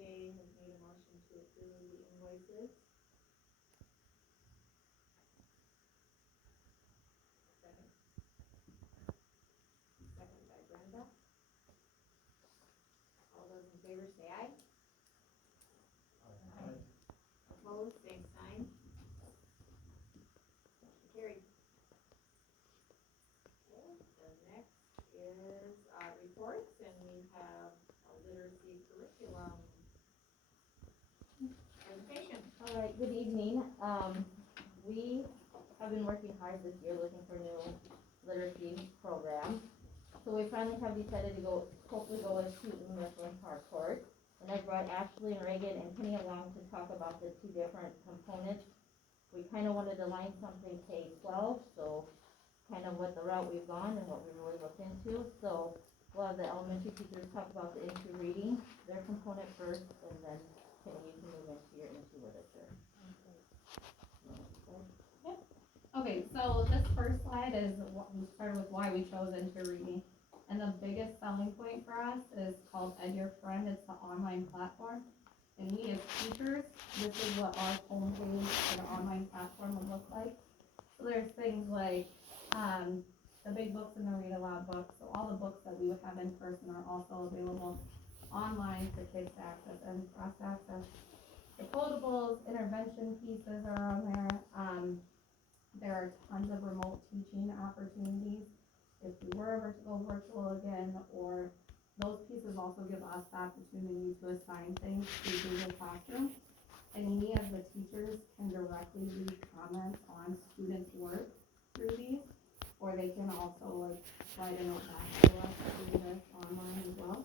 Jay has made a motion to approve the invoices. Second. Second by Brenda. All those in favor say aye. Aye. Opposed, same sign. Motion carried. Okay, the next is, reports, and we have a literacy curriculum presentation. All right, good evening. We have been working hard this year looking for new literacy programs. So we finally have decided to hopefully go with Houghton Mifflin Harcourt. And I brought Ashley and Reagan and Penny along to talk about the two different components. We kind of wanted to line something K-12, so kind of what the route we've gone and what we really looked into. So we'll have the elementary teachers talk about the into reading, their component first, and then Penny, you can move into your into literature. Okay, so this first slide is we started with why we chose into reading. And the biggest selling point for us is called Ed Your Friend. It's the online platform. And we as teachers, this is what our homepage for the online platform would look like. So there's things like the big books and the read aloud books. So all the books that we would have in person are also available online for kids to access and cross access. The quotables, intervention pieces are on there. There are tons of remote teaching opportunities if we were ever to go virtual again, or those pieces also give us the opportunity to assign things to Google Classroom. And we as the teachers can directly read comments on students' work through these, or they can also like slide a note back to us through this online as well.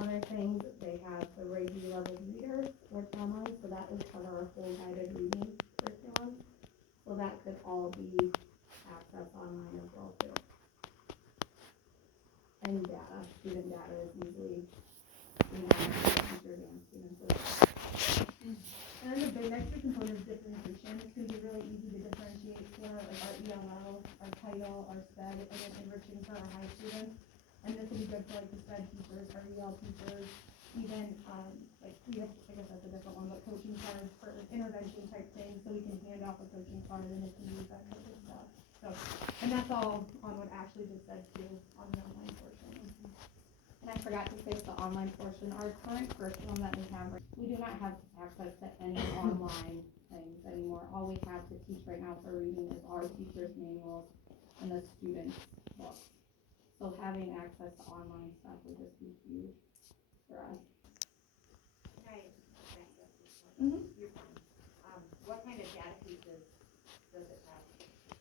Other things, they have the Raise Level Readers, which online, so that would cover our whole guided reading curriculum. So that could all be accessed online as well too. And data, student data is usually, teachers and students as well. And then the big extra component is differentiation. It's going to be really easy to differentiate for like our ELL, our title, our SPED, and then enriching for our high students. And this will be good for like the SPED teachers, our EL teachers, even like we have, I guess that's a different one, but coaching cards for intervention type things, so we can hand off a coaching card and they can use that type of stuff. So, and that's all on what Ashley just said too, on the online portion. And I forgot to say the online portion, our current curriculum that we have, we do not have access to any online things anymore. All we have to teach right now for reading is our teacher's manuals and the students' books. So having access to online stuff would just be huge for us. Can I access this one? Mm-hmm. You're fine. What kind of data pieces does it have?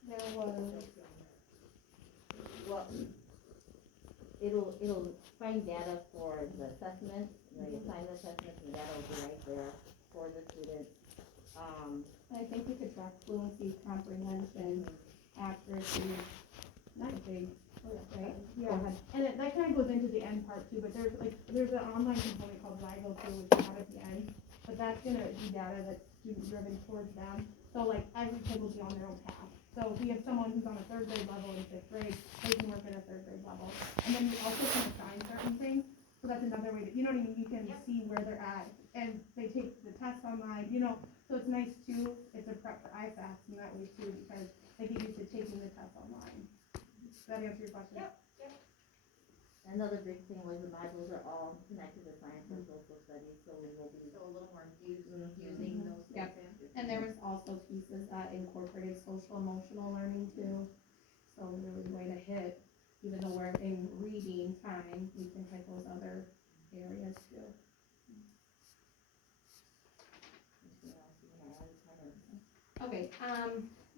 There was, Well, it'll find data for the assessments, you know, you assign the assessments and the data will be right there for the students. I think we could track fluency, comprehension, accuracy, not big, right? Yeah, and that kind of goes into the end part too, but there's an online component called Zygo too, which we have at the end, but that's gonna be data that's student driven towards them, so like every kid will be on their own path. So if we have someone who's on a third grade level in fifth grade, they can work at a third grade level, and then we also can assign certain things, so that's another way that, you know what I mean, you can see where they're at, and they take the test online, you know, so it's nice too, it's a prep for IFAS in that way too, because they get used to taking the test online. Does that answer your question? Yep. Another big thing was the modules are all connected to science and social studies, so we will be. So a little more fusing Mhm. those Yep. things in. And there was also pieces that incorporated social emotional learning too. So there was a way to hit, even though we're in reading time, we can hit those other areas too. Anything else you wanna add, kind of? Okay,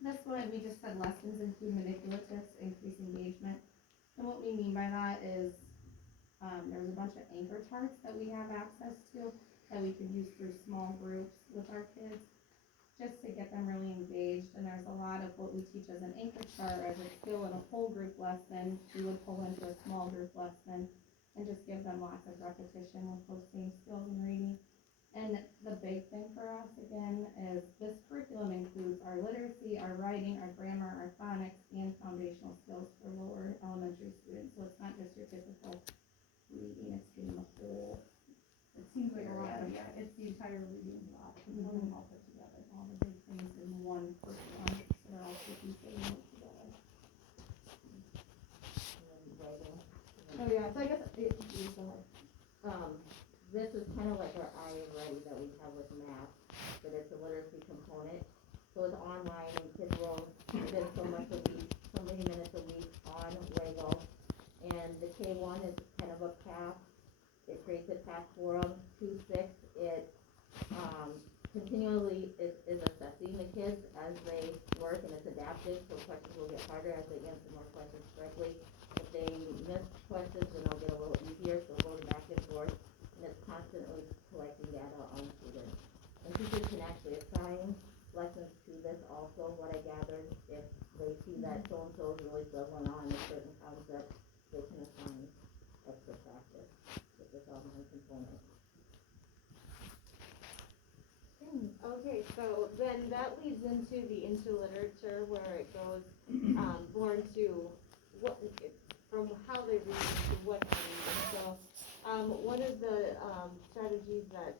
this one, we just said lessons include manipulatives, increase engagement. And what we mean by that is, there's a bunch of anchor charts that we have access to that we can use through small groups with our kids, just to get them really engaged. And there's a lot of what we teach as an anchor chart, as a skill in a whole group lesson, we would pull into a small group lesson and just give them lots of repetition with those same skills in reading. And the big thing for us again is this curriculum includes our literacy, our writing, our grammar, our phonics, and foundational skills for lower elementary students. So it's not just your typical reading, it's getting the whole have with math, but it's a literacy component. So it's online and kids will spend so many minutes a week on Lego. And the K1 is kind of a path. It creates a path for them. 2-6, it continually is assessing the kids as they work, and it's adaptive, so questions will get harder as they answer more questions correctly. If they miss questions, then they'll get a little easier, so going back and forth, and it's constantly collecting data on students. And teachers can actually assign lessons to this also, what I gathered. If they see that so-and-so is really struggling on a certain concept, they can assign extra practice with this online component. Okay, so then that leads into the literature where it goes, more into what, from how they read to what they read. And so, one of the, strategies that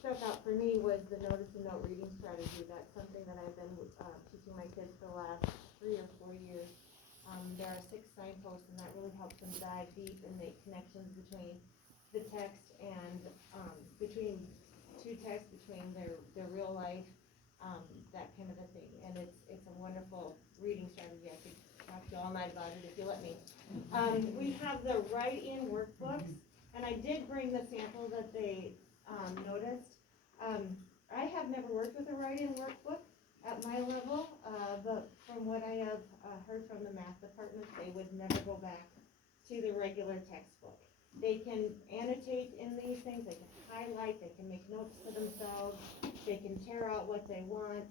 struck out for me was the notice and note reading strategy. That's something that I've been, teaching my kids for the last 3 or 4 years. There are 6 signposts, and that really helps them dive deep and make connections between the text and, between 2 texts, between their real life, that kind of a thing. And it's a wonderful reading strategy. I could talk to you all night about it if you let me. We have the write-in workbooks, and I did bring the sample that they, noticed. I have never worked with a write-in workbook at my level, but from what I have heard from the math department, they would never go back to the regular textbook. They can annotate in these things, they can highlight, they can make notes for themselves, they can tear out what they want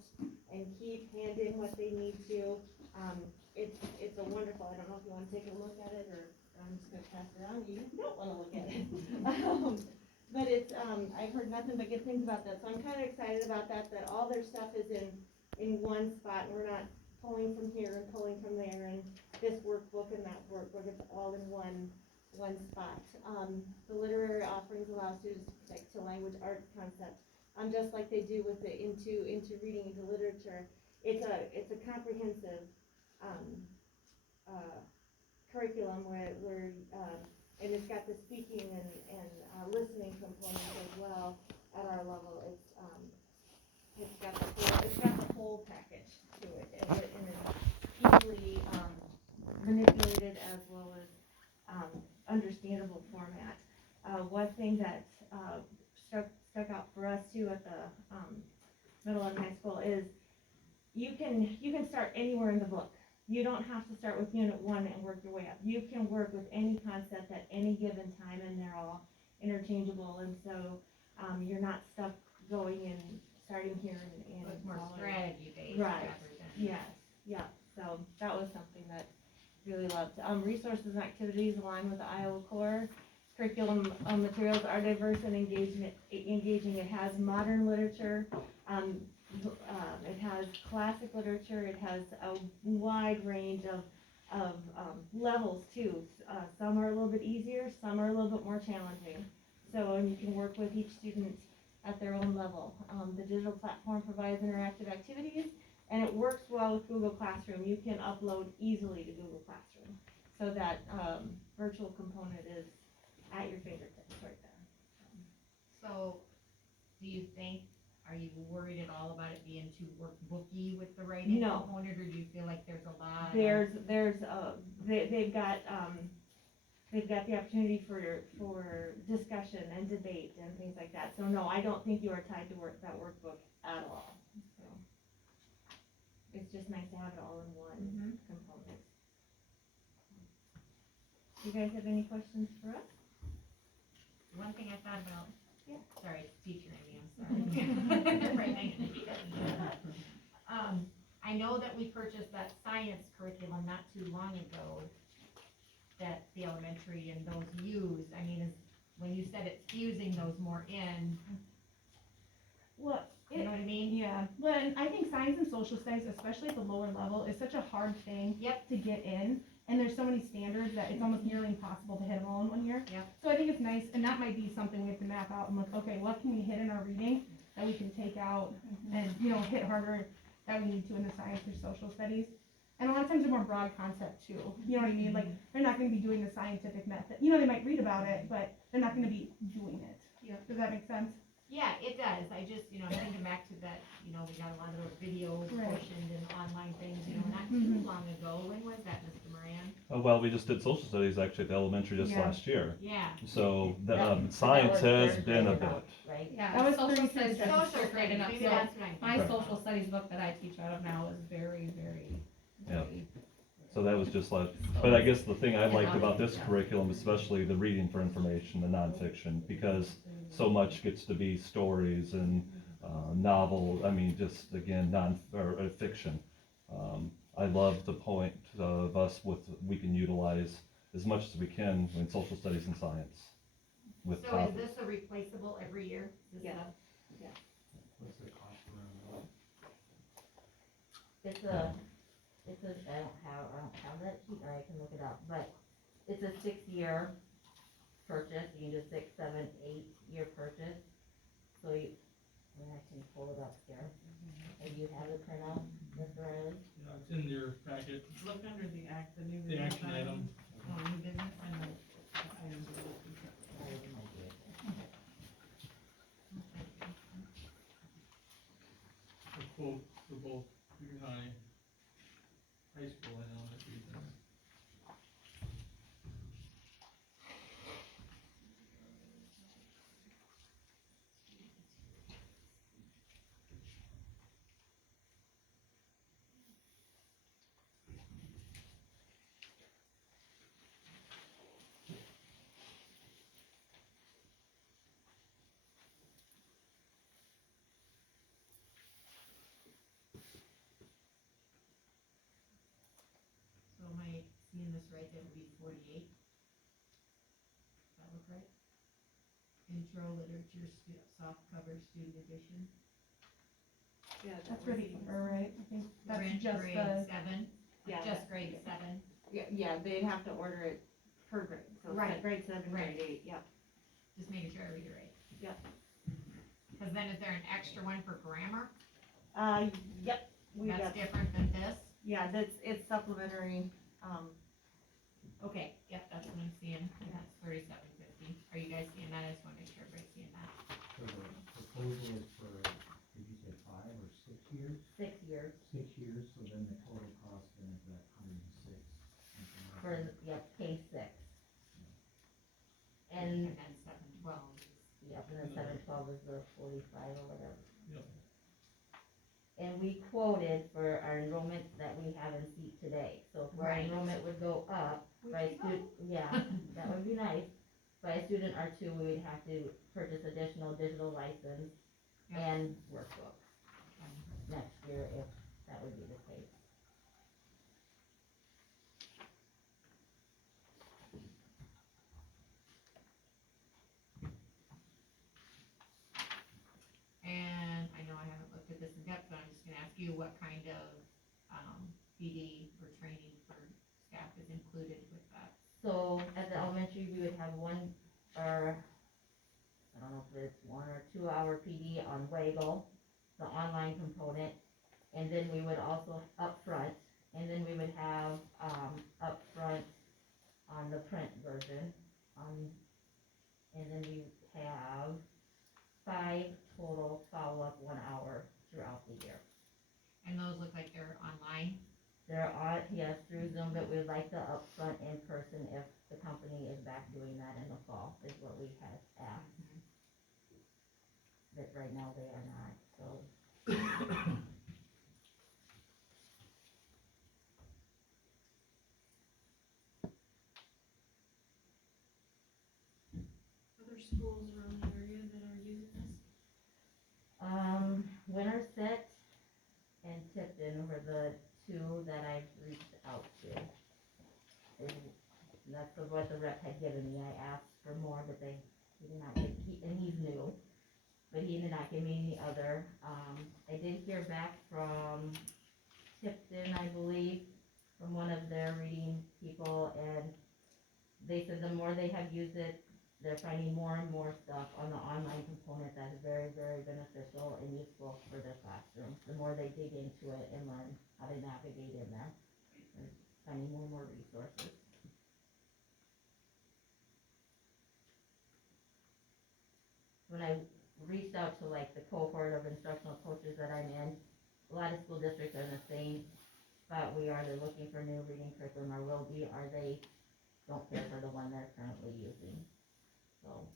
and hand in what they need to. It's a wonderful, I don't know if you wanna take a look at it, or I'm just gonna pass it on, you don't wanna look at it. But it's, I've heard nothing but good things about that, so I'm kinda excited about that all their stuff is in one spot, and we're not pulling from here and pulling from there, and this workbook and that workbook, it's all in one spot. The literary offerings allow students to connect to language art concepts, just like they do with the into reading, into literature. It's a comprehensive, curriculum where and it's got the speaking and listening components as well at our level. It's got the whole package to it, and it's easily manipulated as well as understandable format. One thing that stuck out for us too at the middle and high school is you can start anywhere in the book. You don't have to start with Unit 1 and work your way up. You can work with any concept at any given time, and they're all interchangeable, and so you're not stuck going and starting here and It's more strategy based Right. rather than. Yes, yeah, so that was something that really loved. Resources and activities align with the Iowa Core. Curriculum materials are diverse and engaging. It has modern literature, it has classic literature, it has a wide range of levels too. Some are a little bit easier, some are a little bit more challenging. So, and you can work with each student at their own level. The digital platform provides interactive activities, and it works well with Google Classroom. You can upload easily to Google Classroom, so that virtual component is at your fingertips right there. So, do you think, are you worried at all about it being too workbooky with the writing No. component, or do you feel like there's a lot? They've got the opportunity for discussion and debate and things like that. So no, I don't think you are tied to that workbook at all. So it's just nice to have it all in one component. Do you guys have any questions for us? One thing I thought about, Yeah. sorry, it's teacher Amy, I'm sorry. Right now. I know that we purchased that science curriculum not too long ago that the elementary and those use. I mean, when you said it's fusing those more in, Well, you know what I mean? yeah, well, and I think science and social studies, especially at the lower level, is such a hard thing Yep. to get in, and there's so many standards that it's almost nearly impossible to hit them all in 1 year. Yep. So I think it's nice, and that might be something we have to map out and look, okay, what can we hit in our reading that we can take out and, hit harder that we need to in the science or social studies. And a lot of times they're more broad concept too, you know what I mean? Like, they're not gonna be doing the scientific method, they might read about it, but they're not gonna be doing it. Yep. Does that make sense? Yeah, it does, I just, I'm thinking back to that, we got a lot of those video Right. portions and online things, not too Mhm. long ago, when was that, Mr. Moran? Well, we just did social studies actually at the elementary just Yeah. last year. Yeah, So, the, That- but that science was has third been a grade and bit. up, Right? Yeah, That was social 32 studies, cents. social third grade studies, and up, maybe so that's what I'm my thinking social about. studies book that I teach out of now is very, very, Yeah. very. So that was just like, but I guess the thing I liked about this Yeah. curriculum, especially the reading for information, the nonfiction, because so much gets to be stories and, novel, I mean, just again, or fiction. I love the point of we can utilize as much as we can in social studies and science with So is topics. this a replaceable every year? Is this Yeah. What's the cost around It's a, I don't have that sheet, or I can look it up, but it's a 6-year purchase, you can do 6, 7, 8-year purchase. So I can pull it up here, and you have the printout, Mr. Riley? Yeah, it's in your packet, Look under the new the action item. New business? The quote for both junior high school and elementary. So am I seeing this right, that would be 48? Does that look right? Intro literature, soft cover student edition. Yeah, That's for the, right, I think that's Grade- just grade the, 7, Yeah, just grade 7. yeah, they'd have to order it per grade, so Right. grade 7, Right. grade 8, yeah. Just making sure I read it right. Yep. Cause then is there an extra one for grammar? Yep, we That's got, different than this? yeah, it's supplementary, Okay, yep, that's what I'm seeing, and that's 37.50. Are you guys seeing that? I just wanna make sure everybody's seeing that. So the proposal is for, did you say 5 or 6 years? 6 years 6 years, so then the total cost then is that 106. something like for, that. K6. And, then 7.12 is. and then 712 is the 45 or whatever. Yep. And we quoted for our enrollment that we have in seat today, so if our Right. enrollment would go up by yeah, that would be nice. By a student or two, we would have to purchase additional digital license Yep. and workbook next year if that would be the case. And I know I haven't looked at this in depth, but I'm just gonna ask you what kind of, PD or training for staff is included with that? So at the elementary, we would have one, or, I don't know if it's 1 or 2 hour PD on Waggle, the online component. And then we would also upfront, and then we would have, upfront on the print version, and then we have 5 total follow-up 1 hour throughout the year. And those look like they're online? They're on, yes, through Zoom, but we'd like the upfront in person if the company is back doing that in the fall, is what we had asked. But right now they are not, so. Other schools around the area that are using this? Winterset and Tipton were the 2 that I've reached out to. And that's what the rep had given me, I asked for more, but he did not give, and he's new, but he did not give me any other. I did hear back from Tipton, I believe, from one of their reading people, and they said the more they have used it, they're finding more and more stuff on the online component that is very, very beneficial and useful for their classroom. The more they dig into it and learn how to navigate in there, they're finding more and more resources. reached out to like the cohort of instructional coaches that I'm in. A lot of school districts are in the same spot we are, they're looking for new reading curriculum, or will be, or they don't care for the one they're currently using, so.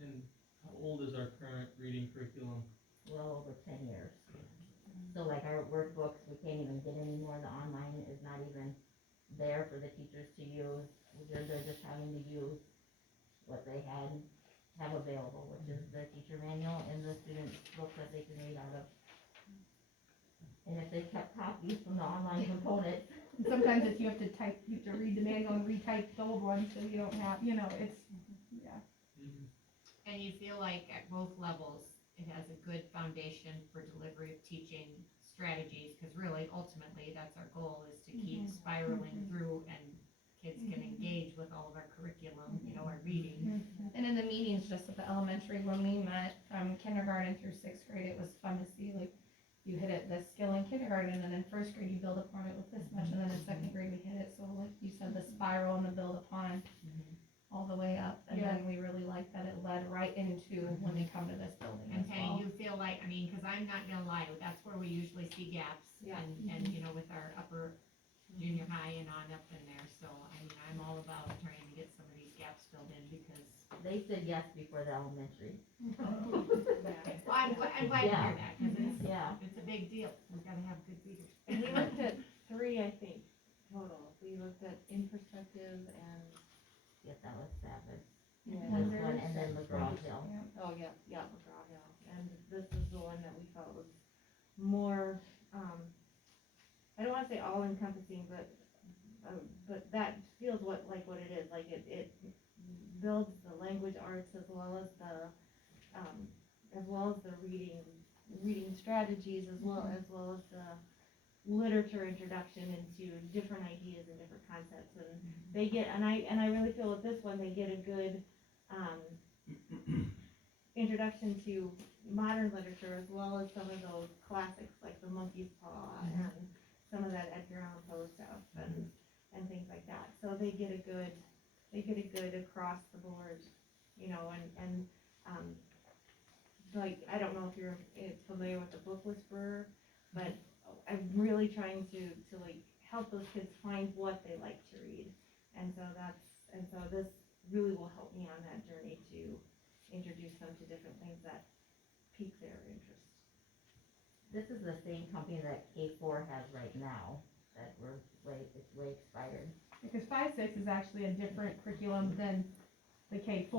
And how old is our current reading curriculum? Well over 10 years. So like our workbooks, we can't even get anymore, the online is not even there for the teachers to use. They're just having to use what they have available, which is the teacher manual and the student's book that they can read out of. And if they kept copies from the online component, And sometimes if you have to type, you have to read the manual and retype the old one, so you don't have, you know, it's, yeah. And you feel like at both levels, it has a good foundation for delivery of teaching strategies, cause really, ultimately, that's our goal, is to keep spiraling through and kids can engage with all of our curriculum, you know, our reading. And in the meetings just at the elementary, when we met from kindergarten through sixth grade, it was fun to see, like, you hit it, this skill in kindergarten, and then in first grade, you build upon it with this much, and then in second grade, we hit it, so like you said, the spiral and the build upon all the way up, and then we really liked that it led right into when they come to this building And as Penny, well. you feel like, I mean, cause I'm not gonna lie, that's where we usually see gaps. Yeah. And, you know, with our upper junior high and on up in there, so, I mean, I'm all about trying to get some of these gaps filled in, because, they said yes before the elementary. well, I'm glad to hear that, cause Yeah, it's a big deal, we gotta have good readers. And we looked at 3, I think, total. We looked at In Perspective and, yes, that was 7. yeah. This one, and then McGraw-Hill. Oh, yeah, McGraw Hill. And this is the one that we felt was more, I don't wanna say all encompassing, but that feels what it is, like it builds the language arts as well as the reading strategies, as well as the literature introduction into different ideas and different concepts, and they get, and I really feel with this one, they get a good, introduction to modern literature, as well as some of those classics, like The Monkey's Paw, and some of that Edgar Allan Poe stuff, and things like that, so they get a good across the board, you know, and like, I don't know if you're familiar with the Book Whisperer, but I'm really trying to like help those kids find what they like to read, and so this really will help me on that journey to introduce them to different things that pique their interest. This is the same company that K4 has right now, that it's way expired. Because 5-6 is actually a different curriculum than the K4,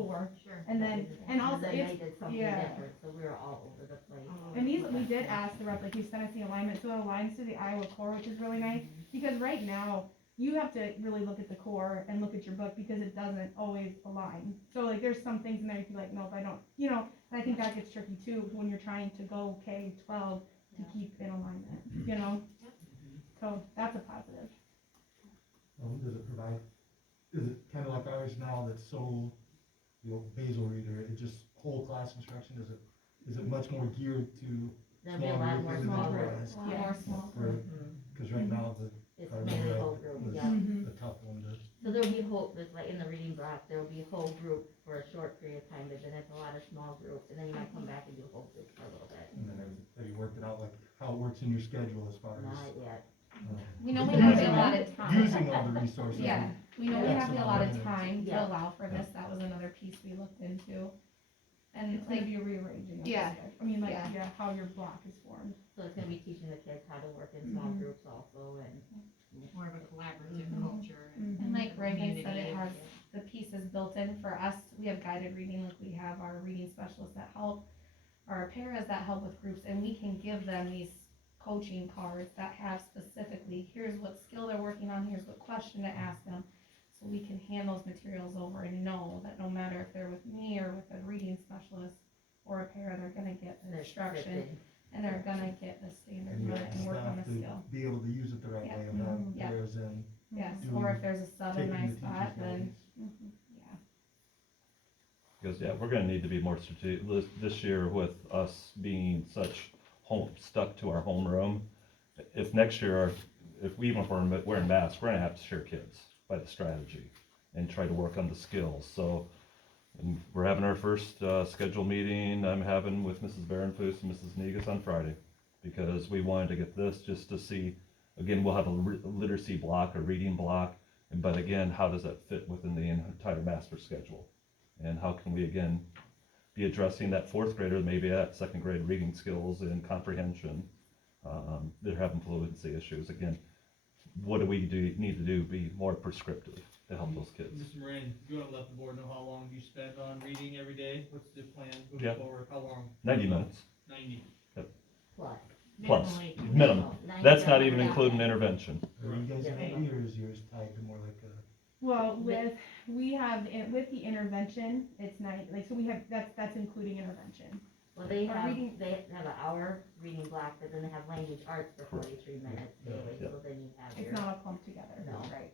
Sure. and then, and also then it's, they did something yeah. different, so we were all over the place. And these, we did ask the rep, like, you sent us the alignment, so it aligns to the Iowa core, which is really nice, because right now, you have to really look at the core and look at your book, because it doesn't always align. So like, there's some things in there you'd be like, nope, I don't, you know, and I think that gets tricky too, when you're trying to go K-12 to keep in alignment, you know? So, that's a positive. Does it provide, is it kind of like ours now that's so, basal reader, it just whole class instruction, is it much more geared to There'll be a lot more small groups. individualized? Yeah, more small. Right, cause right now It's our mainly rewrite whole group, was yeah. the tough one to. So there'll be whole, there's like in the reading block, there'll be whole group for a short period of time, but then it's a lot of small groups, and then you might come back and do whole group for a little bit. And then have you worked it out, like, how it works in your schedule as far as? Not yet. We know we have a lot of time. Using all the resources. Yeah, we know we have a lot of time to Yeah. allow for this, that was another piece we looked into. And It's gonna like, be a rearranging of the Yeah. schedule. I mean, like, Yeah. yeah, how your block is formed. So it's gonna be teaching the kids how to work in small groups also, and. More of a collaborative culture. and like Reagan said, it Community. has the pieces built in for us, we have guided reading, like we have our reading specialists that help, our paras that help with groups, and we can give them these coaching cards that have specifically, here's what skill they're working on, here's what question to ask them. So we can hand those materials over and know that no matter if they're with me or with a reading specialist or a para, they're gonna get the they're instruction, scripted. and they're gonna get the standard And you on have it the and work on staff the to skill. be able to use it the right Yeah. way and not Yeah. pairs in. Yes, do or if there's a sub in taking my the spot, teacher's then, guidance. yeah. Because, yeah, we're gonna need to be more strategic, this year with us being such stuck to our homeroom. If next year, if we're wearing masks, we're gonna have to share kids by the strategy and try to work on the skills, so And we're having our first, scheduled meeting I'm having with Mrs. Barenfuss and Mrs. Negus on Friday. Because we wanted to get this just to see, again, we'll have a literacy block, a reading block. But again, how does that fit within the entire master schedule? And how can we, again, be addressing that fourth grader, maybe at second grade reading skills and comprehension? They're having fluency issues. Again, what do we need to do, be more prescriptive to help those kids? Mr. Moran, you wanna let the board know how long you spend on reading every day? What's the plan moving Yeah. forward? How long? 90 minutes, 90. Plus. plus, Minimally. minimum. 90 That's not minutes. even including intervention. Are you guys Yeah. happy, or is yours tied to more like a? Well, with the intervention, it's so we have, that's including intervention. Well, they Or have reading- an hour reading block, but then they have language arts for 43 minutes daily, Yeah. so then you have your, It's not all clumped together. No. Right.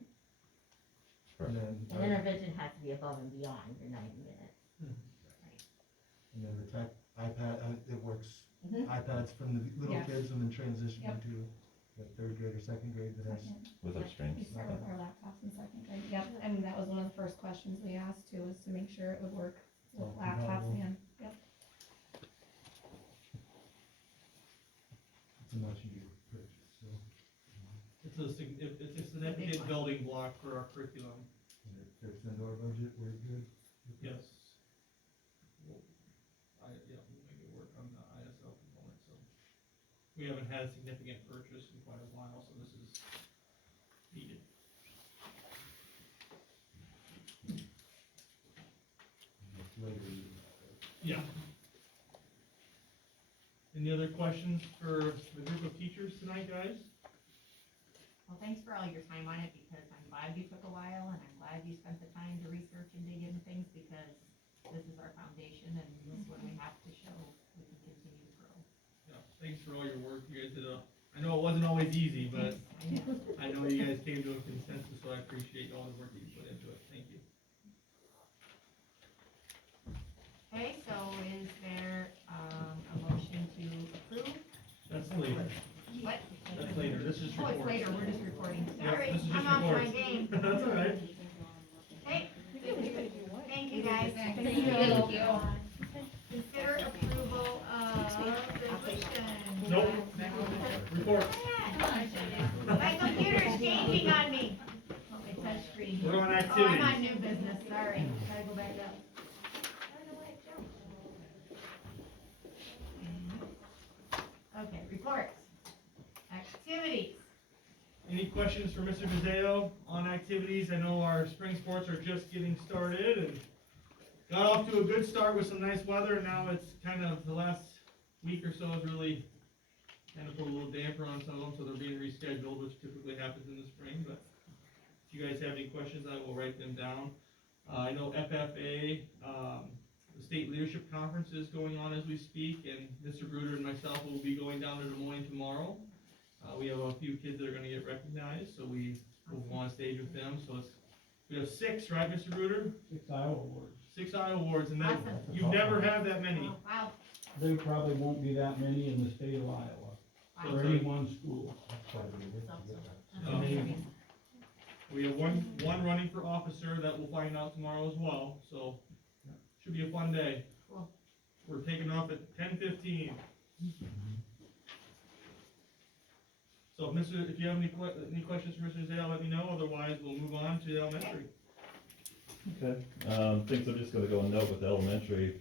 And then, and intervention has to be above and beyond your 90 minutes. and then the tech, iPad, it works, Mhm. iPads from the little Yeah. kids and then transition Yep. to the third grade or second grade that has. Second. With our We streams. start with our laptops in second grade, yep, and that was one of the first questions we asked too, was to make sure it would work with Oh, laptops compatible. and, yep. It's a much needed purchase, so. It's a significant building block for our curriculum. And it fits into our budget, we're good. Yes. We'll make it work on the ISL component, so. We haven't had a significant purchase in quite a while, so this is needed. It's later. Yeah. Any other questions for the group of teachers tonight, guys? Well, thanks for all your time on it, because I'm glad you took a while, and I'm glad you spent the time to research and dig into things, because this is our foundation, and this is when we have to show we can continue to grow. Yeah, thanks for all your work, you guys did I know it wasn't always easy, but I know. I know you guys came to a consensus, so I appreciate all the work that you put into it, thank you. Okay, so is there, a motion to approve? That's later, What? that's later, this is Oh, it's reports. later, we're just recording. Yep, Sorry, this is just I'm off my reports. game. That's all right. Hey, thank you, guys. Thank you. Consider approval of resolution. Nope, report. My computer's changing on me. Oh, my touch screen. We're on Oh, I'm activities. on new business, sorry, gotta go back up. Okay, reports. Activities. Any questions for Mr. Vizeo on activities? I know our spring sports are just getting started and got off to a good start with some nice weather, and now it's kind of, the last week or so has really kind of put a little damper on some of them, so they're being rescheduled, which typically happens in the spring, but if you guys have any questions, I will write them down. I know FFA, the State Leadership Conference is going on as we speak, and Mr. Bruder and myself will be going down to Des Moines tomorrow. We have a few kids that are gonna get recognized, so we will go on stage with them, so we have 6, right, Mr. Bruder? 6 Iowa awards. 6 Iowa awards, and that, Awesome. you've never had that many. Oh, wow, There probably won't be that many in the state of Iowa, wow. for any one school. Um, We have one running for officer that we'll find out tomorrow as well, so should be a fun day. Cool. We're taking off at 10:15. So if you have any questions for Mr. Zale, let me know, otherwise we'll move on to elementary. Okay, things I'm just gonna go and note with the elementary,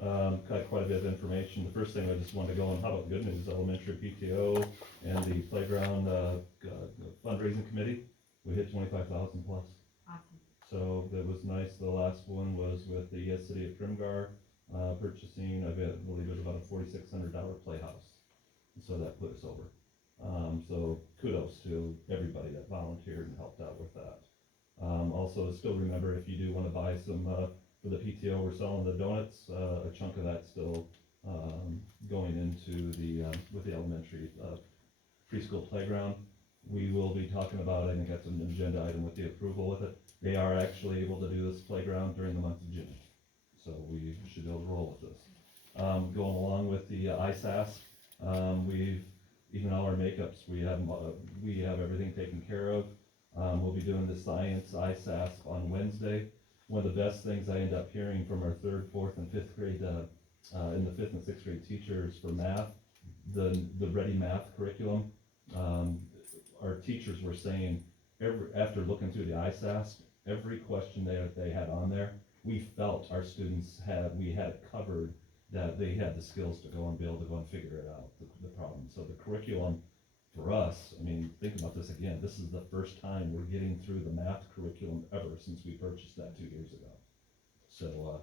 got quite a bit of information. The first thing I just wanted to go on, how about good news, elementary PTO and the playground, fundraising committee, we hit 25,000 plus. Awesome. So that was nice. The last one was with the city of Trimgar, purchasing, I believe it was about a $4,600 playhouse. So that put us over. So kudos to everybody that volunteered and helped out with that. Also, still remember, if you do wanna buy some, for the PTO, we're selling the donuts, a chunk of that's still, going into the, with the elementary, preschool playground. We will be talking about, I think that's an agenda item with the approval with it. They are actually able to do this playground during the month of June. So we should be able to roll with this. Going along with the ISAS, even all our makeups, we have everything taken care of. We'll be doing the science ISAS on Wednesday. one of the best things I end up hearing from our third, fourth, and fifth grade, in the fifth and sixth grade teachers for math, the Ready Math curriculum, our teachers were saying, after looking through the ISAST, every question they had on there, we felt our students we had it covered, that they had the skills to go and be able to go and figure it out, the problem. So the curriculum for us, I mean, think about this again, this is the first time we're getting through the math curriculum ever since we purchased that 2 years ago. So,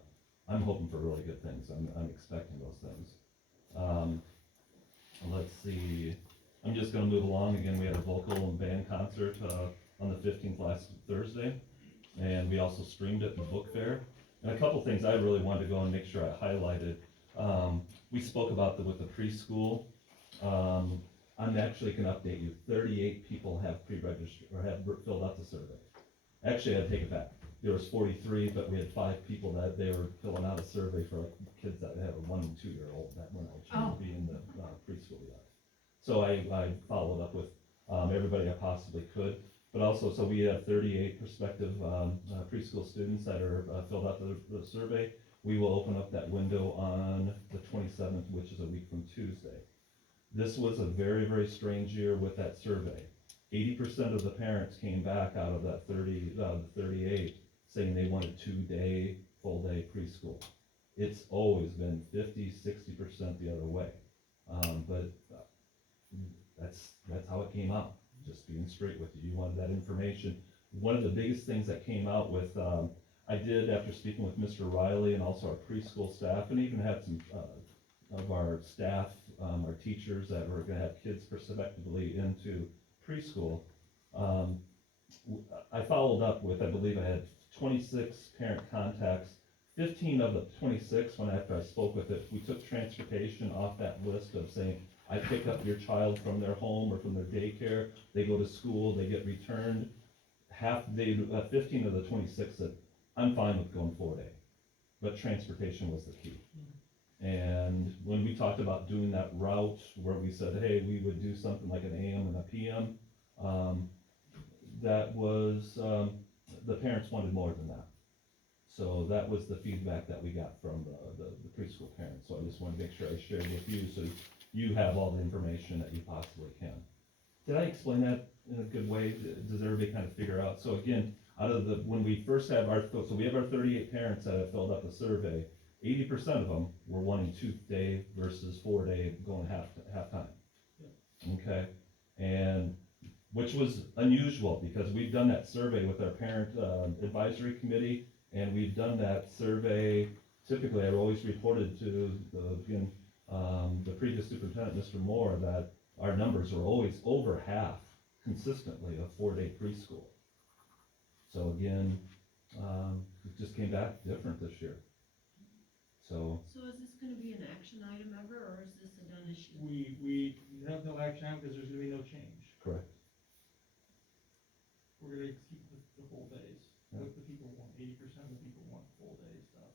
I'm hoping for really good things, I'm expecting those things. Let's see, I'm just gonna move along, again, we had a vocal and band concert, on the 15th last Thursday, and we also streamed it in the book fair. And a couple things I really wanted to go and make sure I highlighted, we spoke about with the preschool, I'm actually can update you, 38 people have pre-registered, or have filled out the survey. Actually, I take it back, there was 43, but we had 5 people that they were filling out a survey for like kids that have a 1 and 2 year old that weren't eligible to be in the preschool yet. So I followed up with, everybody I possibly could, but also, so we have 38 prospective, preschool students that are, filled out the survey. We will open up that window on the 27th, which is a week from Tuesday. This was a very, very strange year with that survey. 80% of the parents came back out of that 38 saying they wanted 2-day, full-day preschool. It's always been 50, 60% the other way. But that's how it came out, just being straight with you. You wanted that information. One of the biggest things that came out with, I did, after speaking with Mr. Riley and also our preschool staff, and even had some of our staff, our teachers that were gonna have kids prospectively into preschool, I followed up with, I believe I had 26 parent contacts. 15 of the 26, after I spoke with it, we took transportation off that list of saying, I pick up your child from their home or from their daycare, they go to school, they get returned. 15 of the 26 said, I'm fine with going 4-day, but transportation was the key. And when we talked about doing that route where we said, hey, we would do something like an AM and a PM, that was, the parents wanted more than that. So that was the feedback that we got from the preschool parents. So I just wanted to make sure I shared with you so you have all the information that you possibly can. Did I explain that in a good way? Does everybody kind of figure out? So again, when we first have so we have our 38 parents that have filled out the survey, 80% of them were wanting 2-day versus 4-day going half time. Okay, and which was unusual because we've done that survey with our parent advisory committee, and we've done that survey. Typically, I've always reported to the previous superintendent, Mr. Moore, that our numbers were always over half consistently of 4-day preschool. So again, it just came back different this year. So is this gonna be an action item ever, or is this a done issue? We have no action on because there's gonna be no change. correct. We're gonna keep the full days. Yeah. What the people want, 80% of the people want full day stuff.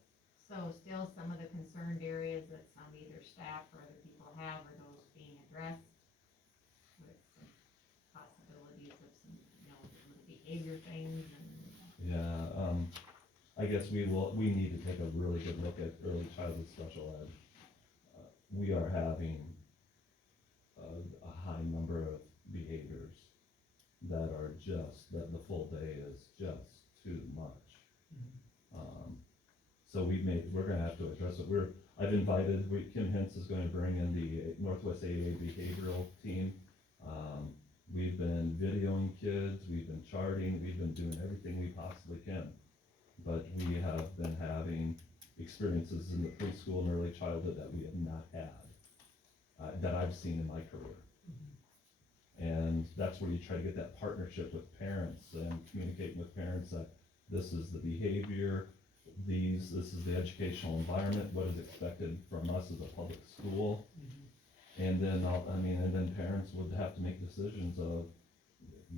So still some of the concerned areas that some either staff or other people have, are those being addressed with some possibilities of some, behavior things and. Yeah, I guess we need to take a really good look at early childhood special ed. We are having a high number of behaviors that are that the full day is just too much. So we're gonna have to address it. I've invited, Kim Hintz is gonna bring in the Northwest AAA behavioral team. We've been videoing kids, we've been charting, we've been doing everything we possibly can. But we have been having experiences in the preschool and early childhood that we have not had, that I've seen in my career. And that's where you try to get that partnership with parents and communicating with parents that this is the behavior, this is the educational environment, what is expected from us as a public school. And then, and then parents would have to make decisions of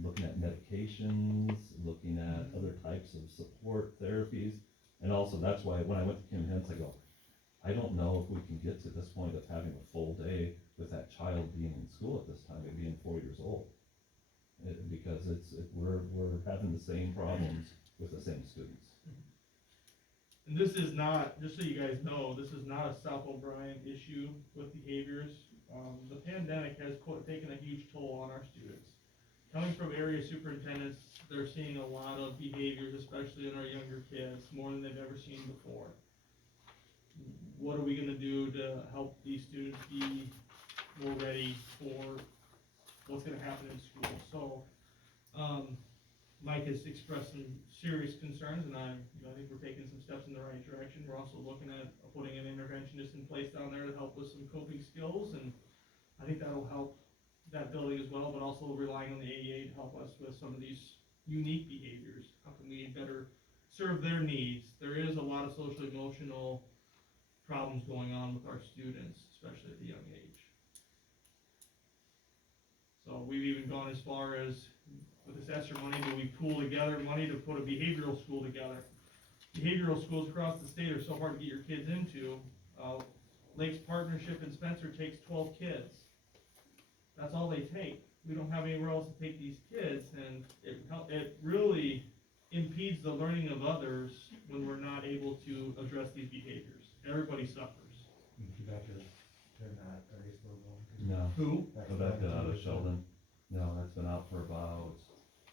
looking at medications, looking at other types of support therapies. And also, that's why when I went to Kim Hintz, I go, I don't know if we can get to this point of having a full day with that child being in school at this time, and being 4 years old. Because we're having the same problems with the same students. and this is not, just so you guys know, this is not a South O'Brien issue with behaviors. The pandemic has taken a huge toll on our students. Coming from area superintendents, they're seeing a lot of behaviors, especially in our younger kids, more than they've ever seen before. What are we gonna do to help these students be more ready for what's gonna happen in school? So, Mike has expressed some serious concerns, and I think we're taking some steps in the right direction. We're also looking at putting an interventionist in place down there to help with some coping skills, and I think that'll help that building as well, but also relying on the AEA to help us with some of these unique behaviors. How can we better serve their needs? There is a lot of social emotional problems going on with our students, especially at the young age. So we've even gone as far as, with this ESSER money, that we pool together money to put a behavioral school together. Behavioral schools across the state are so hard to get your kids into. Lakes Partnership in Spencer takes 12 kids. That's all they take. We don't have anywhere else to take these kids, and it really impedes the learning of others when we're not able to address these behaviors. Everybody suffers. They're not, are they still going? No. Who? Go back to out of Sheldon. No, that's been out for about,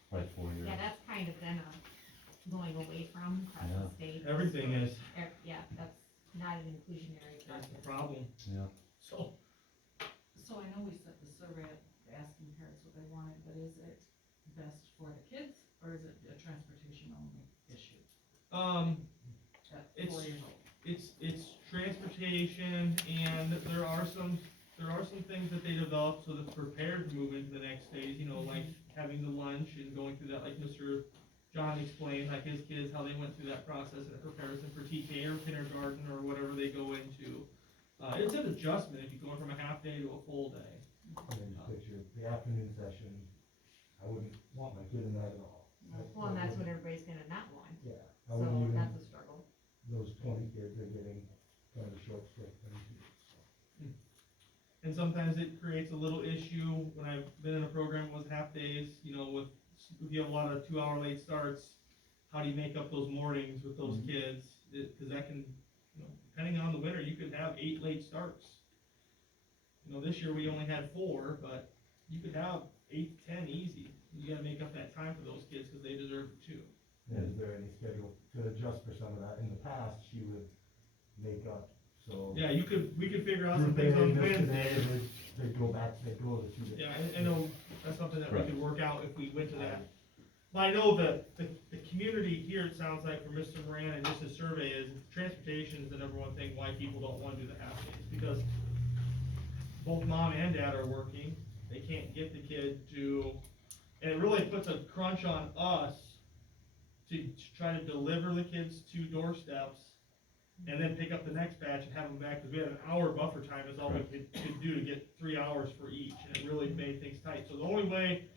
probably 4 years. Yeah, that's kind of been going away from across Yeah. the state. Everything is. Yeah, that's not an inclusionary That's the practice. problem. Yeah. So, So I know we set the survey up asking parents what they wanted, but is it best for the kids, or is it a transportation only issue at 4 years old? it's transportation, and there are some things that they develop so that's prepared to move into the next phase, like having the lunch and going through that, like Mr. John explained, like his kids, how they went through that process, and it prepares them for TK or kindergarten or whatever they go into. It's an adjustment if you're going from a half day to a full day. And then you picture the afternoon session, I wouldn't want my kid in that at all. Well, and that's what everybody's gonna not want, Yeah, I so wouldn't even, that's a struggle. those 20 kids are getting kind of a short stick. And sometimes it creates a little issue. When I've been in a program with half days, if you have a lot of 2 hour late starts, how do you make up those mornings with those kids? Cause that can, depending on the winter, you could have 8 late starts. This year we only had 4, but you could have 8 to 10 easy. You gotta make up that time for those kids, cause they deserve it too. And is there any schedule to adjust for some of that? In the past, she would make up, so. Yeah, we could figure out some Group things A on missed Wednesday. today, they'd go back, they'd go to 2 days. Yeah, I know, that's something that we Right. could work out if we went to that. But I know that the community here, it sounds like from Mr. Moran and just his survey, is transportation is the number one thing why people don't wanna do the half days, because both mom and dad are working, they can't get the kid to, and it really puts a crunch on us to try to deliver the kids to doorsteps, and then pick up the next batch and have them back, because we had an hour buffer time is all we could do to get 3 hours for each, and it really made things tight. So the only way,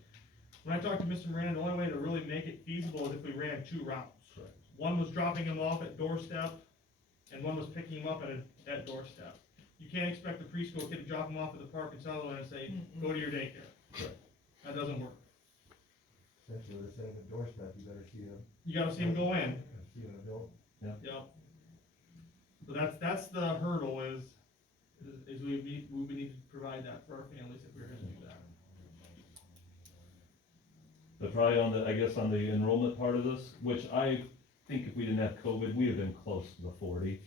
when I talked to Mr. Moran, the only way to really make it feasible is if we ran 2 routes. Correct. One was dropping them off at doorstep, and one was picking them up at doorstep. You can't expect a preschool kid to drop them off at the park in Sutherland and say, go to your daycare. Correct. That doesn't work. Essentially the same at doorstep, you better see them, You gotta see them go in. see them built. Yep. So that's the hurdle is we need to provide that for our families if we're gonna do that. But probably on the enrollment part of this, which I think if we didn't have COVID, we'd have been close to the 40.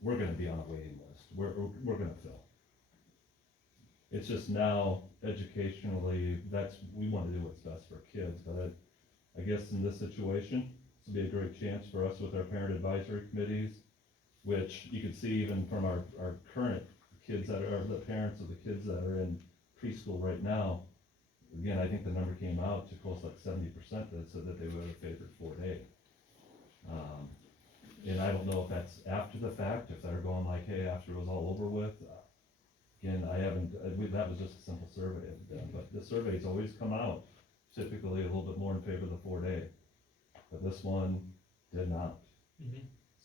We're gonna be on a waiting list. We're gonna fill. It's just now educationally, we wanna do what's best for kids, but I guess in this situation, this would be a great chance for us with our parent advisory committees, which you can see even from our current kids the parents of the kids that are in preschool right now. Again, I think the number came out to close like 70% that said that they would have favored 4 day. And I don't know if that's after the fact, if they're going like, hey, after it was all over with. Again, that was just a simple survey I've done, but the surveys always come out typically a little bit more in favor of the 4 day. But this one did not.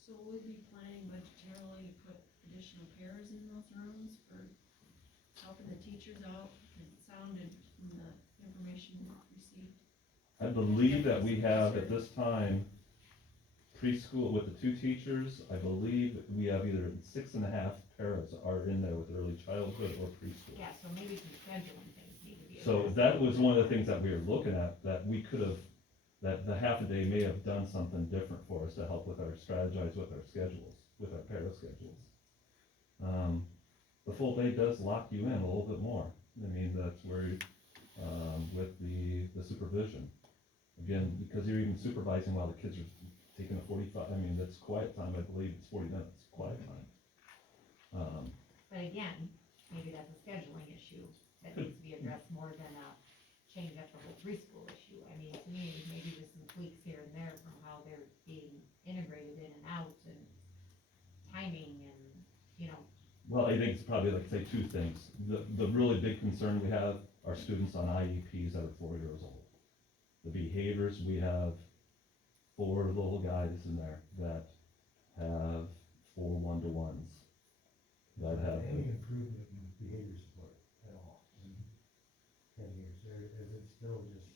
So will we be planning budgetarily to put additional pairs in those rooms for helping the teachers out? It sounded from the information received. I believe that we have at this time preschool, with the 2 teachers, I believe we have either 6.5 paras are in there with early childhood or preschool. Yeah, so maybe some scheduling things need to be addressed. So that was one of the things that we were looking at, that we could have, that the half a day may have done something different for us to help with our strategize with our schedules, with our para schedules. The full day does lock you in a little bit more. I mean, that's where, with the supervision. Again, because you're even supervising while the kids are taking a 45, I mean, that's quiet time, I believe it's 40 minutes, quiet time. But again, maybe that's a scheduling issue that needs to be addressed more than a change up the whole preschool issue. I mean, to me, maybe just some tweaks here and there from how they're being integrated in and out and timing and, you know, Well, I think it's probably like, say, 2 things. The really big concern we have are students on IEPs that are 4 years old. The behaviors, we have 4 little guys in there that have 4 1-to-1s. That have, Any improvement in behavior support at all in 10 years, or is it still just?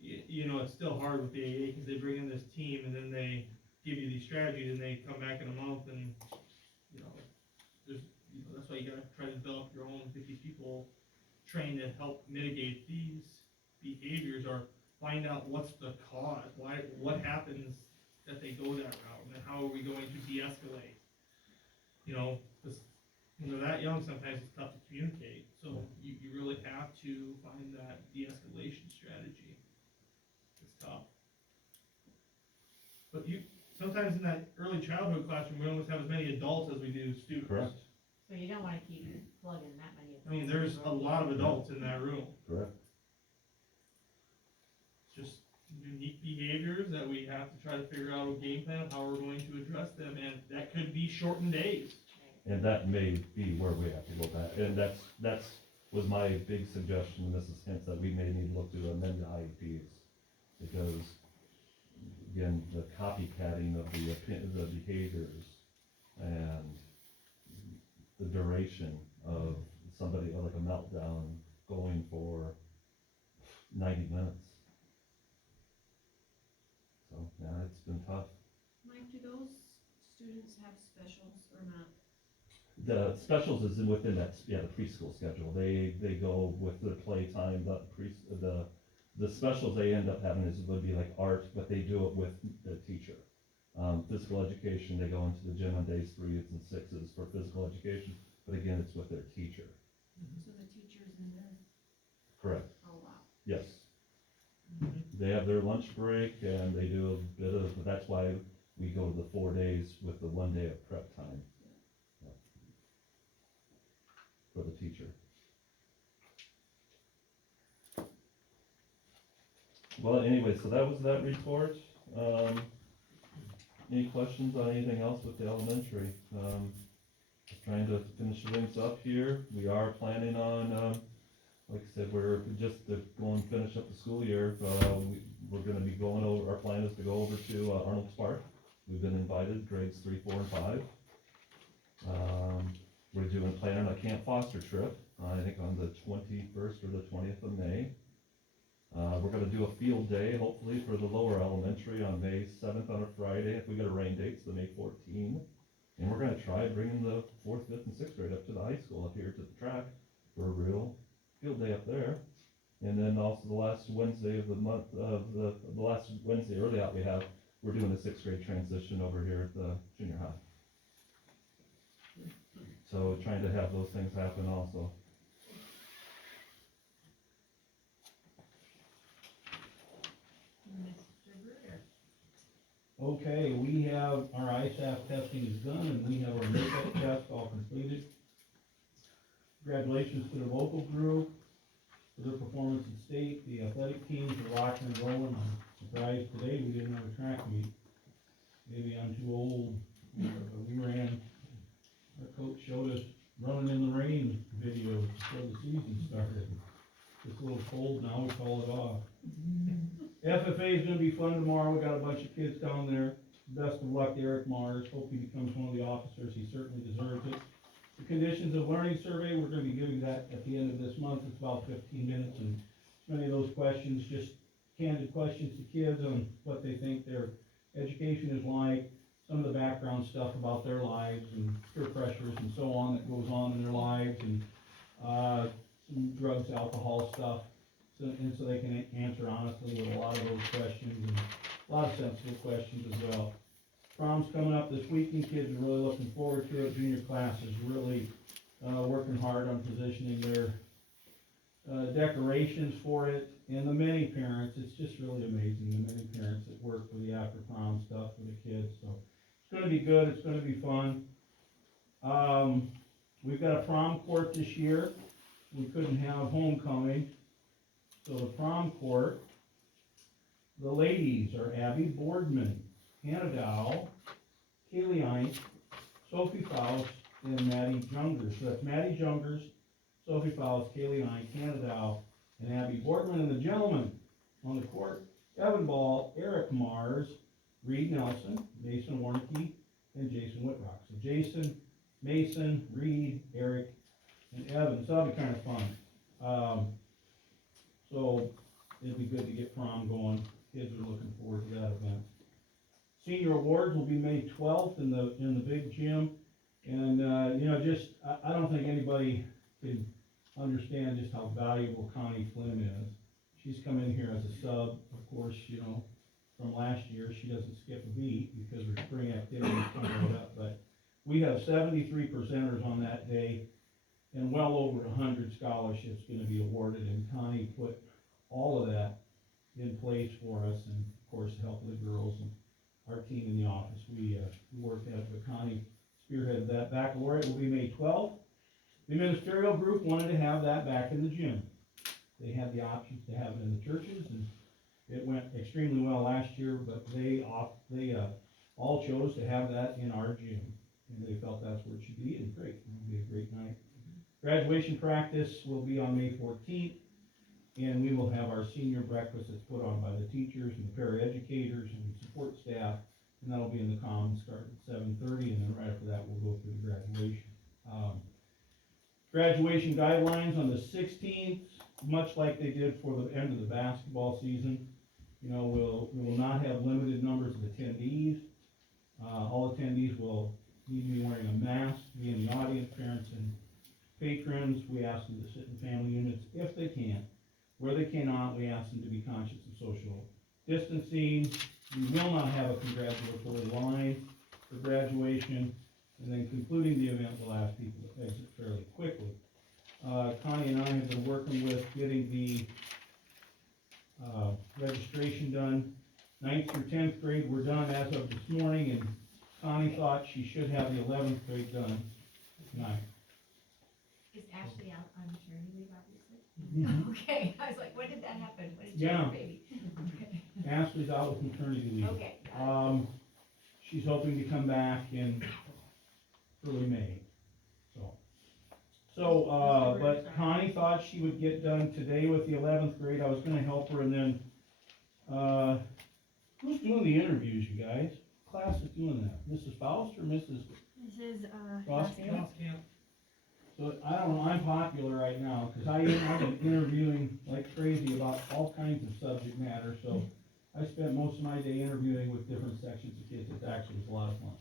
You know, it's still hard with the AA, cause they bring in this team and then they give you these strategies and they come back in a month and, you know, that's why you gotta try to develop your own, get these people trained to help mitigate these behaviors or find out what's the cause, what happens that they go that route, and then how are we going to de-escalate? You know, 'cause when they're that young, sometimes it's tough to communicate, so you really have to find that de-escalation strategy. It's tough. But sometimes in that early childhood classroom, we almost have as many adults as we do students. correct, so you don't wanna keep plugging that many. I mean, there's a lot of adults in that room. correct. Just unique behaviors that we have to try to figure out a game plan of how we're going to address them, and that could be shortened days. And that may be where we have to look at, and that's was my big suggestion, Mrs. Hintz, that we may need to look to amend the IEPs. Because, again, the copycatting of the behaviors and the duration of somebody, like a meltdown, going for 90 minutes. So, yeah, it's been tough. Mike, do those students have specials or not? The specials is within that, the preschool schedule, they go with the playtime, the specials they end up having would be like art, but they do it with the teacher. Physical education, they go into the gym on days 3s and 6s for physical education, but again, it's with their teacher. So the teacher's in there? Correct, Oh, wow. yes. They have their lunch break and they do a bit of, that's why we go to the 4 days with the 1 day of prep time. Yeah. For the teacher. Well, anyway, so that was that report. Any questions on anything else with the elementary? Just trying to finish things up here. We are planning on, like I said, we're just to go and finish up the school year. We're gonna be going over, our plan is to go over to Arnold's Park. We've been invited, grades 3, 4, and 5. We're planning a Camp Foster trip, I think on the 21st or the 20th of May. We're gonna do a field day, hopefully, for the lower elementary on May 7th on a Friday. If we get a rain date, it's the May 14th. And we're gonna try bringing the 4th, 5th, and 6th grade up to the high school up here to the track for a real field day up there. And then also the last Wednesday of the month, the last Wednesday early out we have, we're doing a 6th grade transition over here at the junior high. So trying to have those things happen also. Mr. Bruder. Okay, we have, our ISAF testing is done, and we have our makeup test all completed. Congratulations to the local group for their performance in state, the athletic teams are rocking and rolling. I'm surprised today we didn't have a track meet. Maybe I'm too old, but we ran, our coach showed us running in the rain video before the season started. It's a little cold now, we call it off. FFA is gonna be fun tomorrow, we got a bunch of kids down there. Best of luck to Eric Mars, hope he becomes one of the officers, he certainly deserves it. The conditions of learning survey, we're gonna be giving that at the end of this month, it's about 15 minutes, and many of those questions, just candid questions to kids on what they think their education is like, some of the background stuff about their lives and peer pressures and so on that goes on in their lives, and, some drugs, alcohol stuff. So they can answer honestly with a lot of those questions, and a lot of sensitive questions as well. Prom's coming up this weekend, kids are really looking forward to it, junior class is really, working hard on positioning their, decorations for it, and the many parents, it's just really amazing, the many parents that work for the after prom stuff for the kids, so. It's gonna be good, it's gonna be fun. We've got a prom court this year, we couldn't have homecoming, so the prom court, the ladies are Abby Boardman, Hannah Dow, Kaylee Hines, Sophie Faust, and Maddie Jungers. So that's Maddie Jungers, Sophie Faust, Kaylee Hines, Hannah Dow, and Abby Boardman. And the gentlemen on the court, Evan Ball, Eric Mars, Reed Nelson, Mason Warnke, and Jason Whitrock. So Jason, Mason, Reed, Eric, and Evan. So that'll be kind of fun. So it'll be good to get prom going. Kids are looking forward to that event. Senior awards will be May 12th in the big gym. And, I don't think anybody can understand just how valuable Connie Flynn is. She's come in here as a sub, of course, from last year. She doesn't skip a beat because her spring activities coming up. But we have 73 presenters on that day, and well over 100 scholarships going to be awarded. And Connie put all of that in place for us, and of course, the help of the girls and our team in the office. We worked at it, but Connie spearheaded that. Baccalaureate will be May 12th. The ministerial group wanted to have that back in the gym. They had the options to have it in the churches, and it went extremely well last year, but they all chose to have that in our gym, and they felt that's where it should be, and great, it'll be a great night. Graduation practice will be on May 14th, and we will have our senior breakfast that's put on by the teachers and the paraeducators and support staff, and that'll be in the commons, start at 7:30, and then right after that, we'll go through the graduation. Graduation guidelines on the 16th, much like they did for the end of the basketball season. We will not have limited numbers of attendees. All attendees will need to be wearing a mask, be in the audience, parents and patrons. We ask them to sit in family units if they can. Where they cannot, we ask them to be conscious of social distancing. We will not have a congratulatory line for graduation, and then concluding the event, we'll ask people to exit fairly quickly. Connie and I have been working with getting the registration done. 9th through 10th grade were done as of this morning, and Connie thought she should have the 11th grade done tonight. Is Ashley out on maternity leave, obviously? Mhm. Okay, I was like, when did that happen? When did you Yeah. have a baby? Okay. Ashley's out with maternity leave. Okay, got it. She's hoping to come back in early May, but Connie thought she would get done today with the 11th grade. I was gonna help her, and then, who's doing the interviews, you guys? Class is doing that, Mrs. Faust or Mrs. This is, Roskamp? So, I don't know, I'm popular right now, cause I've been interviewing like crazy about all kinds of subject matter, so I spent most of my day interviewing with different sections of kids. It actually was a lot of fun.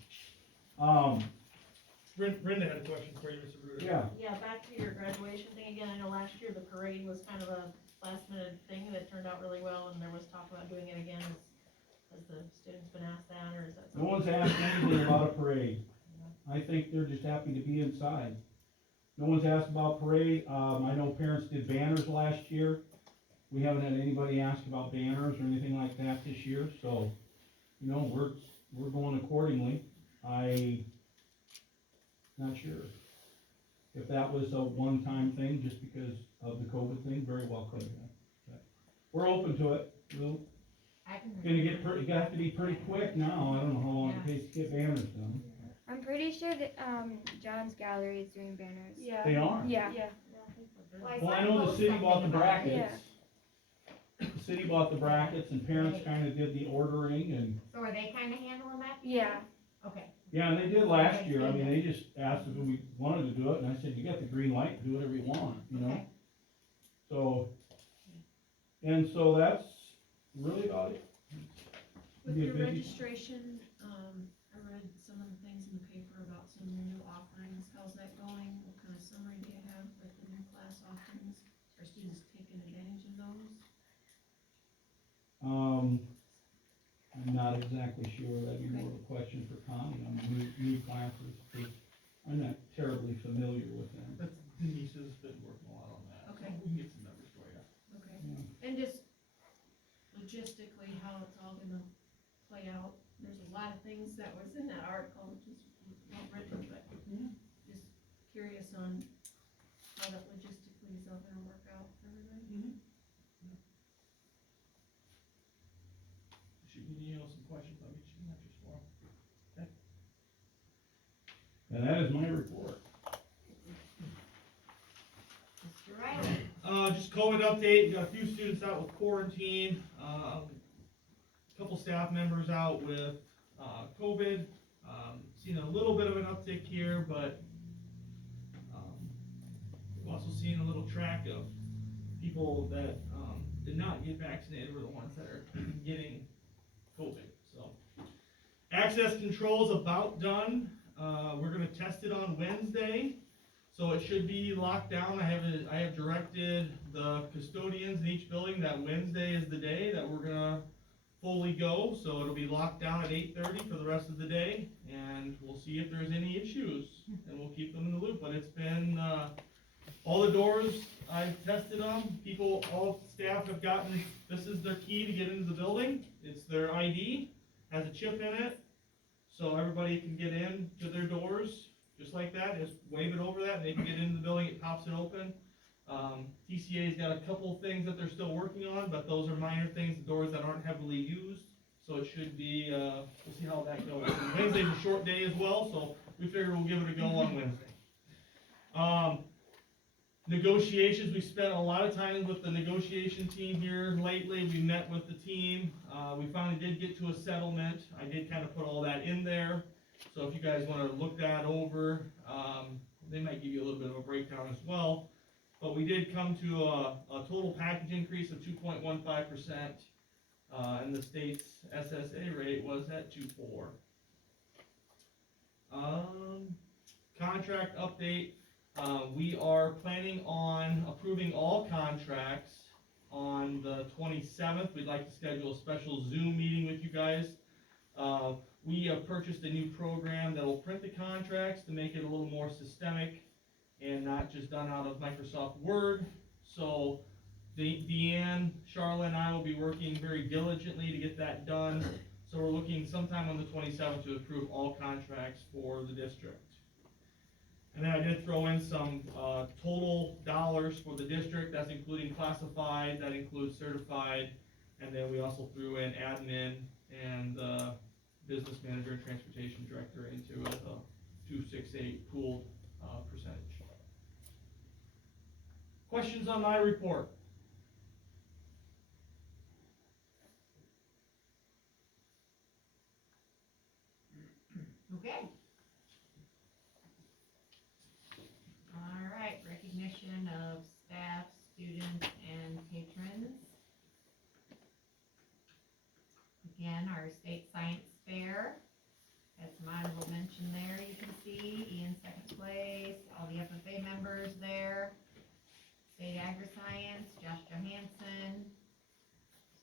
Brenda had a question for you, Mr. Bruder. Yeah, Yeah, back to your graduation thing again, I know last year the parade was kind of a last minute thing that turned out really well, and there was talk about doing it again. Has the students been asked that, or is that no something? one's asked anything about a parade. I think they're just happy to be inside. No one's asked about parade. I know parents did banners last year. We haven't had anybody ask about banners or anything like that this year, so, we're going accordingly. Not sure. If that was a one-time thing, just because of the COVID thing, very well could have been. But we're open to it. We'll, I can you have to be pretty quick now. I don't know how long it takes to get banners done. I'm pretty sure that John's Gallery is doing banners. yeah. They are. Yeah. Well, I know the city bought the brackets. Yeah. The city bought the brackets, and parents kinda did the ordering, and, So are they kinda handling that? Yeah. Okay. yeah, and they did last year. I mean, they just asked if we wanted to do it, and I said, you got the green light, do whatever you want, Okay. So, and so that's really about it. With Be a your busy- registration, I read some of the things in the paper about some new offerings, how's that going? What kind of summary do you have, like the new class offerings? Are students taking advantage of those? I'm not exactly sure, that'd be more of a question for Connie on new classes, 'cause I'm not terribly familiar with them. That's, Denise has been working a lot on that. so Okay. We can get some numbers for you. Okay. Yeah. And just logistically, how it's all gonna play out, there's a lot of things that was in that article, which is well written, but just curious on how that logistically is all gonna work out for everybody. Shoot me, some questions, I'll get you some answers for 'em. And that is my report. Mr. Riley? Just COVID update, we got a few students out with quarantine, couple staff members out with, COVID. Seen a little bit of an uptick here, but, we've also seen a little track of people that, did not get vaccinated were the ones that are getting COVID, so. Access control's about done, we're gonna test it on Wednesday, so it should be locked down. I have directed the custodians in each building that Wednesday is the day that we're gonna fully go, so it'll be locked down at 8:30 for the rest of the day, and we'll see if there's any issues, and we'll keep them in the loop, but it's been, all the doors, I've tested them, all staff have gotten, this is their key to get into the building, it's their ID, has a chip in it, so everybody can get in to their doors, just like that, just wave it over that, and they can get into the building, it pops it open. TCA's got a couple things that they're still working on, but those are minor things, the doors that aren't heavily used, so it should be, we'll see how that goes. And Wednesday's a short day as well, so we figure we'll give it a go on Wednesday. Negotiations, we spent a lot of time with the negotiation team here lately, we met with the team, we finally did get to a settlement, I did kind of put all that in there, so if you guys wanna look that over, they might give you a little bit of a breakdown as well, but we did come to a total package increase of 2.15%, and the state's SSA rate was at 2.4. Contract update. We are planning on approving all contracts on the 27th. We'd like to schedule a special Zoom meeting with you guys. We have purchased a new program that will print the contracts to make it a little more systemic and not just done out of Microsoft Word. So Deanne, Charlotte, and I will be working very diligently to get that done. So we're looking sometime on the 27th to approve all contracts for the district. And then I did throw in some total dollars for the district. That's including classified, that includes certified, and then we also threw in admin and business manager and transportation director into a 268 pooled percentage. Questions on my report? Okay. All right, recognition of staff, students, and patrons. Again, our state science fair, has some honorable mention there, you can see, Ian second place, all the FFA members there. State Agri-Science, Josh Johansson,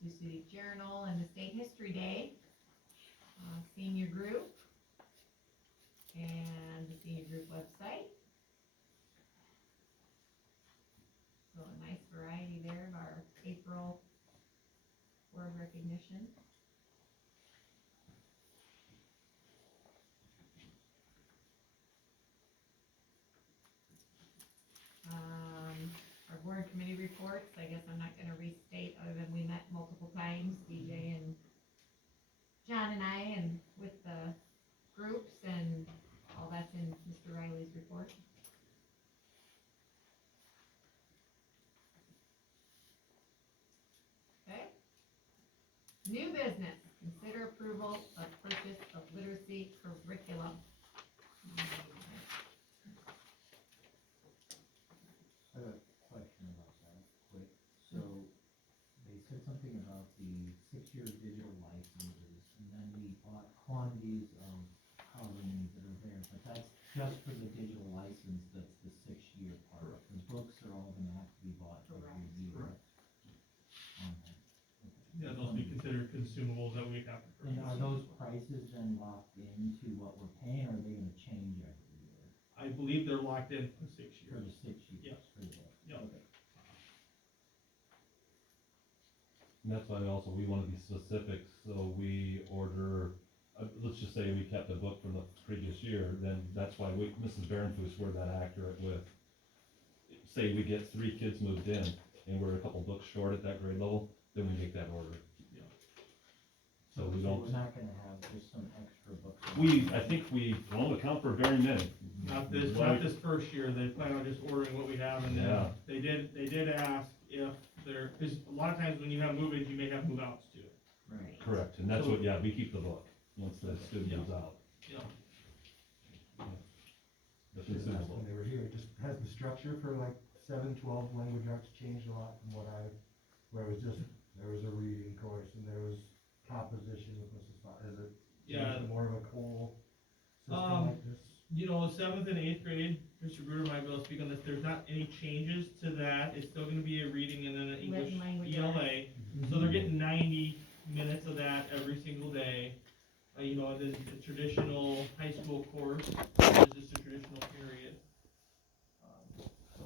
Sioux City Journal, and the State History Day. Senior group, and the senior group website. So a nice variety there of our April award recognition. Our board committee reports, I guess I'm not gonna restate, other than we met multiple times, DJ and John and I, and with the groups, and all that's in Mr. Riley's report. Okay. New business, consider approval of purchase of literacy curriculum. I have a question about that, quick. So, they said something about the 6-year digital licenses, consumables that we have to And purchase. are those prices then locked into what we're paying, or are they gonna change every year? I believe they're locked in for 6 For years. the 6 years? Yes. For the, Yep. okay. And that's why also we wanna be specific, so we order, let's just say we kept a book from the previous year, then that's why Mrs. Barenfuss, we're that accurate with. Say we get 3 kids moved in, and we're a couple books short at that grade level, then we make that order. Yeah. So we don't, We're not gonna have just some extra books. I think we won't account for very many. Not this first year, they plan on just ordering what we have, and then Yeah. they did ask if there, cause a lot of times when you have move-ins, you may have move-outs too. Right. Correct, and that's what, yeah, we keep the book, once the student moves out. You know, The Should've asked consumable. when they were here, just has the structure for like 7, 12 language arts changed a lot from where it was just, there was a reading course and there was composition with Mrs. Fox, is it? Yeah. changed to more of a whole system Um, like this? you know, 7th and 8th grade, Mr. Bruder might be able to speak on this, there's not any changes to that, it's still gonna be a reading and then an English Written language ELA. So they're getting 90 minutes of that every single day. You know, the traditional high school course is just a traditional period. So,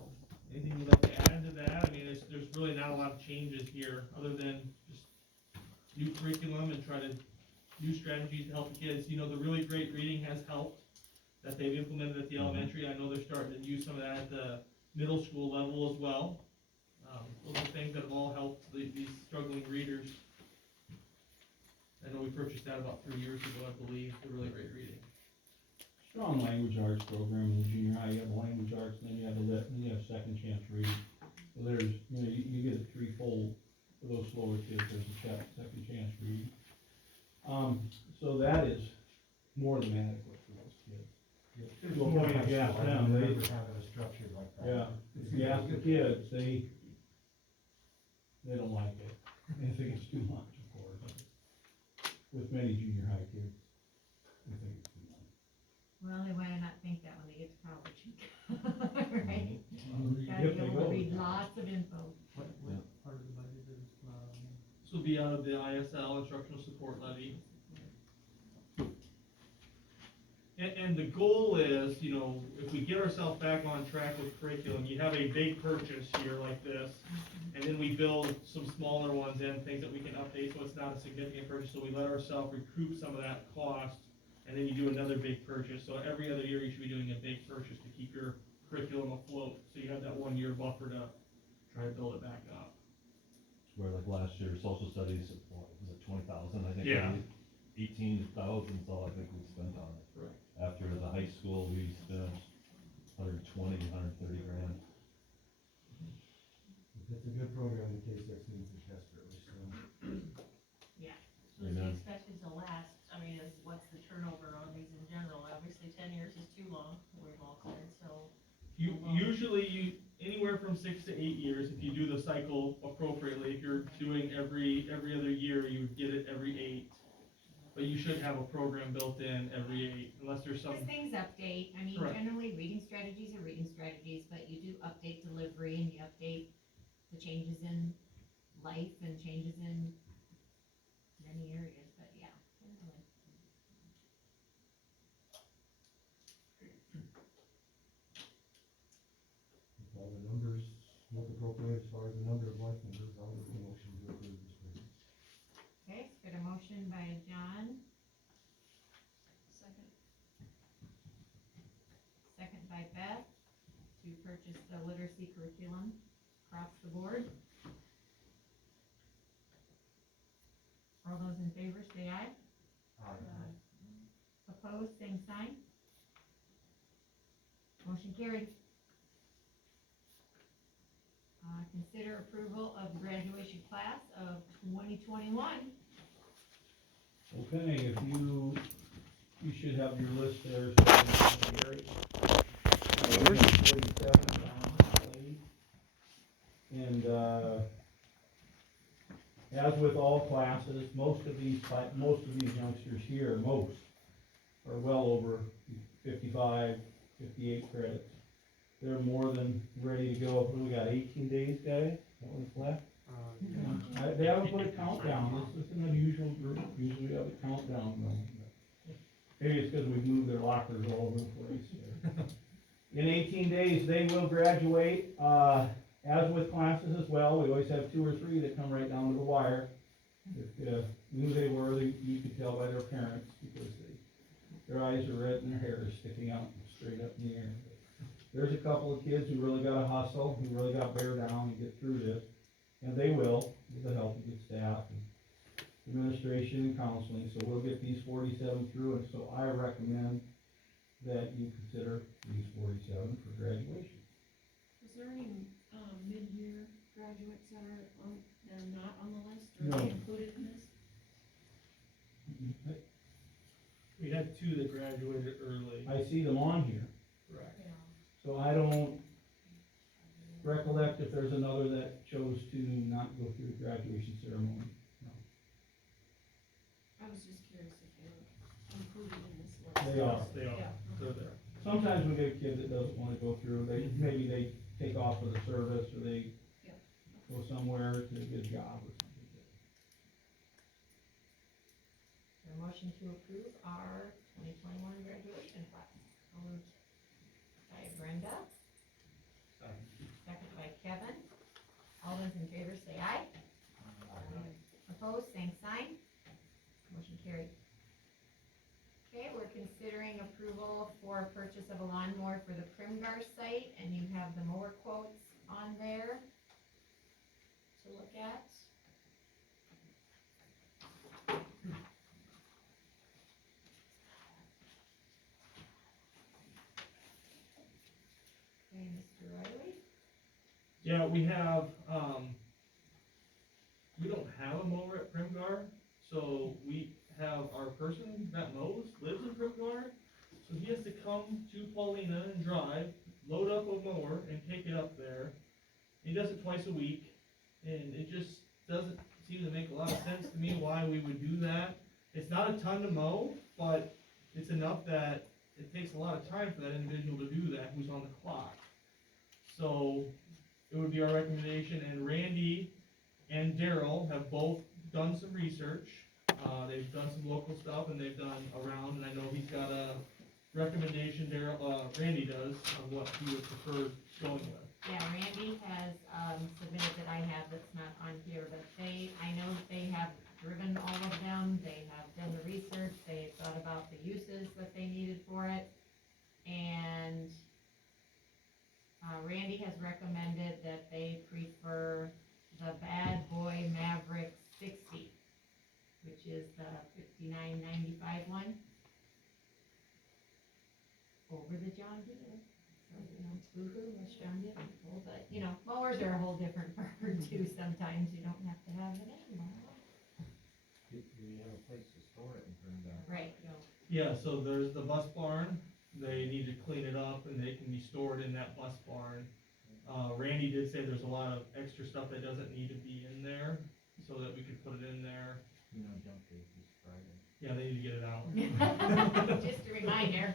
anything you'd like to add to that? I mean, there's really not a lot of changes here, other than just new curriculum and try to, new strategies to help the kids. You know, the really great reading has helped, that they've implemented at the elementary. I know they're starting to use some of that at the middle school level as well. Those are things that have all helped these struggling readers. I know we purchased that about 3 years ago, I believe, the really great reading. Strong language arts program in junior high, you have language arts, and then you have a lit, and you have second chance reading. So there's, you get it threefold for those slower kids, there's a second chance reading. So that is more than adequate for those kids. It's Well, more if high you ask school, I them, remember they- having it structured like that. Yeah, if you ask the kids, they don't like it, they think it's too much, of course. With many junior high kids, they think it's too much. Well, they might not think that when they get to college. Right? Gotta If be they able to go. read lots of info. What part of the budget is, This will be out of the ISL, instructional support levy. And the goal is, you know, if we get ourselves back on track with curriculum, you have a big purchase here like this, and then we build some smaller ones in, things that we can update, so it's not a significant purchase, so we let ourselves recoup some of that cost, and then you do another big purchase. So every other year, you should be doing a big purchase to keep your curriculum afloat, so you have that 1 year buffer to try to build it back up. Where like last year, social studies, what, was it 20,000, I think? Yeah. 18,000 is all I think we spent on it. Right. After the high school, we spent 120, 130 grand. It's a good program in case that's needs it desperately, so. Yeah, so Amen. it's expected to last, I mean, what's the turnover on these in general? Obviously, 10 years is too long, we've all cleared, so. Usually, anywhere from 6 to 8 years, if you do the cycle appropriately. If you're doing every other year, you would get it every 8. But you should have a program built in every 8, unless there's some. Because things update, I mean, Correct. generally, reading strategies are reading strategies, but you do update delivery and you update the changes in life and changes in many areas, but yeah. Definitely. If all the numbers look appropriate as far as the number of licenses, I'll make a motion to approve this one. Okay, so got a motion by John, Second. second by Beth, to purchase the literacy curriculum across the board. All those in favor say aye. Opposed, same sign. Motion carried. Consider approval of the graduation class of 2021. Okay, if you should have your list there, starting with Gary. 47 down, and, as with all classes, most of these youngsters here, are well over 55, 58 credits. They're more than ready to go. We got 18 days, guys, that one's left. They haven't put a countdown, this is an unusual group, usually we have a countdown though. Maybe it's because we've moved their lockers all over the place. In 18 days, they will graduate, as with classes as well, we always have 2 or 3 that come right down to the wire. If you knew they were, you could tell by their parents, because their eyes are red and their hair is sticking out straight up in the air. There's a couple of kids who really gotta hustle, who really gotta bear down and get through this, and they will, with the help of good staff and administration and counseling, so we'll get these 47 through, and so I recommend that you consider these 47 for graduation. Is there any, mid-year graduates that are not on the list, or No. are they included in this? We had 2 that graduated early. I see them on here, Correct. so I don't recollect if there's another that chose to not go through the graduation ceremony. I was just curious if they were included in this list. They are. They are, Yeah. they're there. Sometimes we get a kid that doesn't wanna go through, maybe they take off for the service, or they Yep. go somewhere to get a job or something. A motion to approve our 2021 graduation class. Moved by Brenda, second by Kevin. All those in favor say aye. Opposed, same sign. Motion carried. Okay, we're considering approval for purchase of a lawnmower for the Primgar site, and you have the mower quotes on there to look at. Okay, Mr. Riley? Yeah, we have, we don't have a mower at Primgar, so we have our person that mows, lives in Primgar, so he has to come to Paulina and drive, load up a mower and take it up there. He does it twice a week, and it just doesn't seem to make a lot of sense to me why we would do that. It's not a ton to mow, but it's enough that it takes a lot of time for that individual to do that, who's on the clock. So, it would be our recommendation, and Randy and Daryl have both done some research. They've done some local stuff, and they've done around, and I know he's got a recommendation, Randy does, on what he would prefer going with. Yeah, Randy has, submitted that I have that's not on here, but I know that they have driven all of them, they have done the research, they've thought about the uses that they needed for it, and Randy has recommended that they prefer the Bad Boy Maverick 60, which is the $59.95 one, over the John Deere. So, boo-hoo, that's John Deere people, but, mowers are a whole different bird too, sometimes you don't have to have it anymore. Do you have a place to store it and bring it back? Right. Yeah, so there's the bus barn, they need to clean it up, and they can be stored in that bus barn. Randy did say there's a lot of extra stuff that doesn't need to be in there, so that we could put it in there. Jump day this Friday. Yeah, they need to get it out. Just a reminder.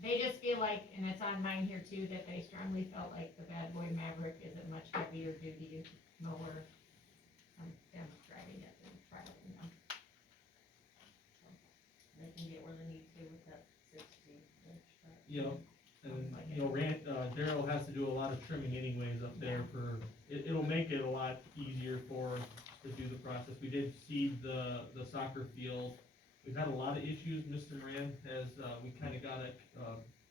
They just feel like, and it's on mine here too, that they strongly felt like the Bad Boy Maverick is a much heavier duty mower. Them driving it and trialing them. So, they can get where they need to with that 60-inch truck. Yep, and, Daryl has to do a lot of trimming anyways up there it'll make it a lot easier for us to do the process. We did seed the soccer field. We've had a lot of issues, Mr. Moran has, we kinda got it,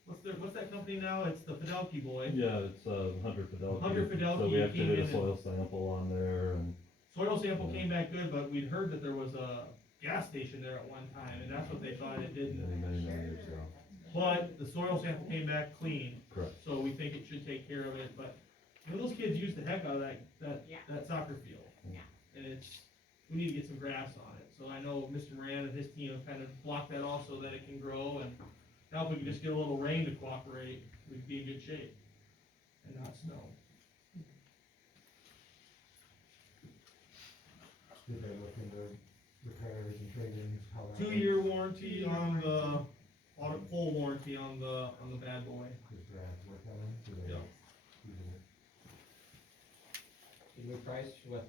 what's that company now? It's the Fidelki boy. Yeah, it's, Hunter Fidelki. Hunter Fidelki So we have to came do in a and- soil sample on there, and Soil sample came back good, but we'd heard that there was a gas station there at one time, and that's what they thought it didn't. many years ago. But the soil sample came back clean, Correct. so we think it should take care of it, but, those kids use the heck out of Yeah. that soccer field. Yeah. And we need to get some grass on it, so I know Mr. Moran and his team have kind of blocked that off so that it can grow, and now if we can just get a little rain to cooperate, we'd be in good shape, and not snow. Did they look into repairs and trade-ins, how that? 2-year warranty on the, full warranty on the Bad Boy. Does Brad work on it? Do they Yeah. use it? Did we good price with,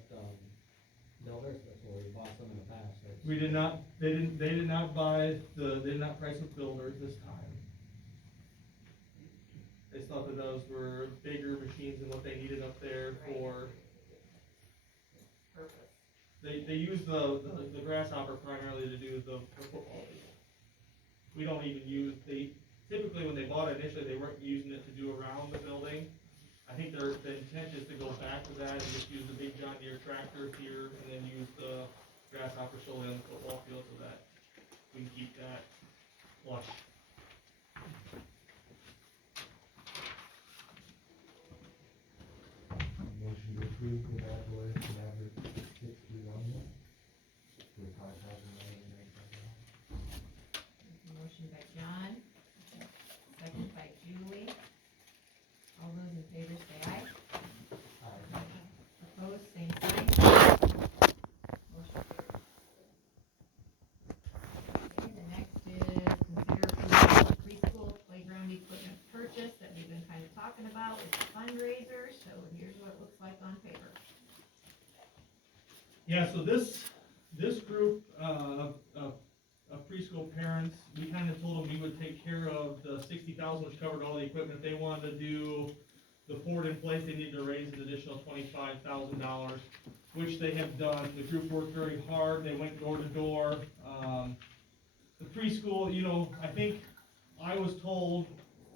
builders, that's where we bought some in the past, right? We did not, they did not price with builders this time. They thought that those were bigger machines than what they needed up there for, Purpose. they use the grasshopper primarily to do the football field. We don't even use, typically when they bought it initially, they weren't using it to do around the building. I think the intent is to go back to that and just use the big John Deere tractor here and then use the grasshopper solely on the football field so that we can keep that flush. Motion to approve with that lawyer and average 61 for $5,995. Motion by John, second by Julie. All those in favor say aye. Opposed, same sign. Motion carries. Okay, the next is consider approval of preschool playground equipment purchase that we've been kind of talking about. It's a fundraiser, so here's what it looks like on paper. Yeah, so this group, of preschool parents, we kind of told them we would take care of the 60,000, which covered all the equipment. They wanted to do the Ford in place, they needed to raise an additional $25,000, which they have done. The group worked very hard, they went door to door. The preschool, you know, I think I was told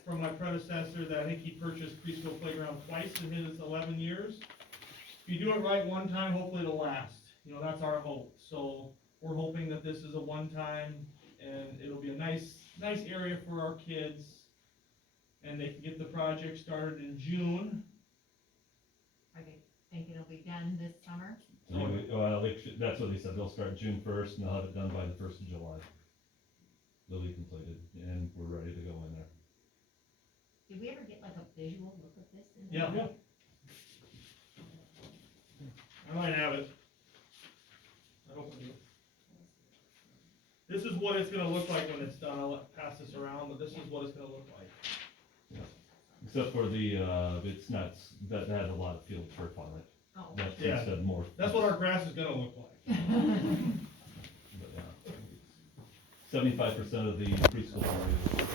from my predecessor that I think he purchased preschool playground twice in his 11 years. If you do it right one time, hopefully it'll last. You know, that's our hope. So we're hoping that this is a one-time, and it'll be a nice area for our kids, and they can get the project started in June. Are they thinking it'll be done this summer? Well, that's what they said, they'll start June 1st, and they'll have it done by the 1st of July. They'll be completed, and we're ready to go in there. Did we ever get like a visual look at this? Yeah. I might have it. I hope I do. This is what it's gonna look like when it's done. I'll pass this around, but this is what it's gonna look like. Except for the, it's not, that has a lot of field turf on it. Oh. That's Yeah. instead more. That's what our grass is gonna look like. But, 75% of the preschool area is